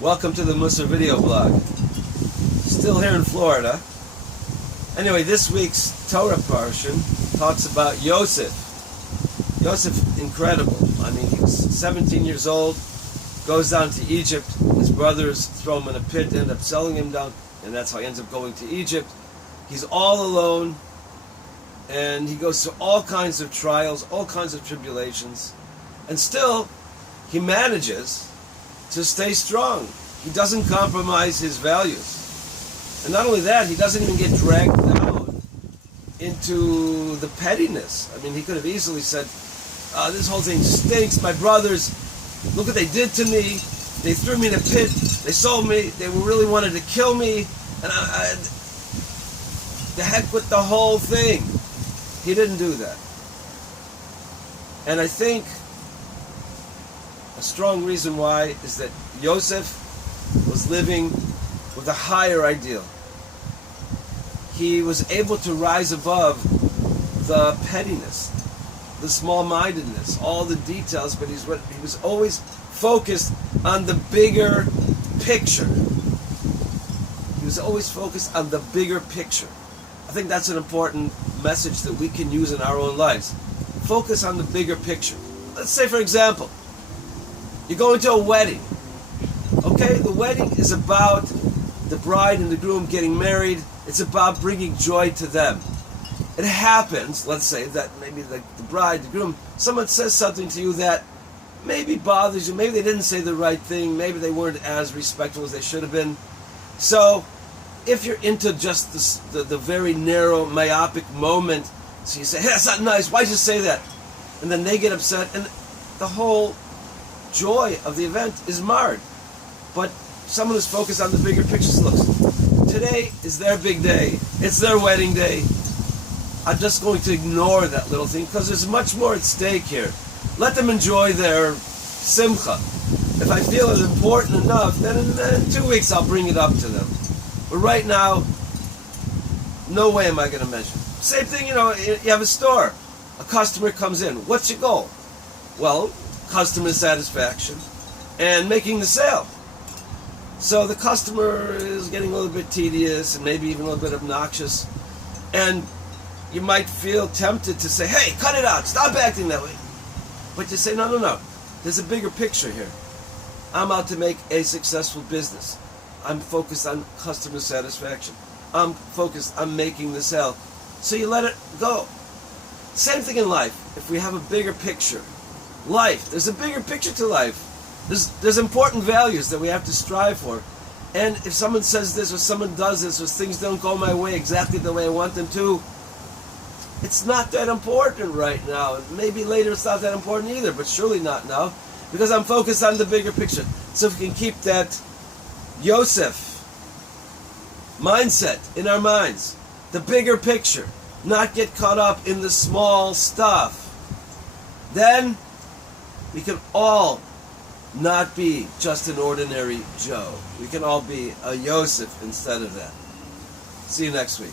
Welcome to the Musar video blog. Still here in Florida. Anyway, this week's Torah portion talks about Yosef. Yosef, incredible. I mean, he's 17 years old, goes down to Egypt. His brothers throw him in a pit, end up selling him down, and that's how he ends up going to Egypt. He's all alone, and he goes through all kinds of trials, all kinds of tribulations, and still, he manages to stay strong. He doesn't compromise his values. And not only that, he doesn't even get dragged down into the pettiness. I mean, he could have easily said, this whole thing stinks, my brothers, look what they did to me. They threw me in a pit, they sold me, they really wanted to kill me, and the heck with the whole thing. He didn't do that. And I think a strong reason why is that Yosef was living with a higher ideal. He was able to rise above the pettiness, the small-mindedness, all the details, but he was always focused on the bigger picture. He was always focused on the bigger picture. I think that's an important message that we can use in our own lives. Focus on the bigger picture. Let's say, for example, you're going to a wedding. Okay, the wedding is about the bride and the groom getting married. It's about bringing joy to them. It happens, let's say, that maybe the bride, the groom, someone says something to you that maybe bothers you. Maybe they didn't say the right thing. Maybe they weren't as respectful as they should have been. So, if you're into just the very narrow, myopic moment, so you say, hey, that's not nice, why'd you say that? And then they get upset, and the whole joy of the event is marred. But someone who's focused on the bigger picture looks, today is their big day. It's their wedding day. I'm just going to ignore that little thing because there's much more at stake here. Let them enjoy their simcha. If I feel it important enough, then in 2 weeks I'll bring it up to them. But right now, no way am I going to mention. Same thing, you have a store. A customer comes in. What's your goal? Well, customer satisfaction and making the sale. So the customer is getting a little bit tedious and maybe even a little bit obnoxious. And you might feel tempted to say, hey, cut it out, stop acting that way. But you say, no. There's a bigger picture here. I'm out to make a successful business. I'm focused on customer satisfaction. I'm focused on making the sale. So you let it go. Same thing in life. If we have a bigger picture, there's a bigger picture to life. There's important values that we have to strive for. And if someone says this or someone does this or things don't go my way exactly the way I want them to, it's not that important right now. Maybe later it's not that important either, but surely not now, because I'm focused on the bigger picture. So if we can keep that Yosef mindset in our minds, the bigger picture, not get caught up in the small stuff, then we can all not be just an ordinary Joe. We can all be a Yosef instead of that. See you next week.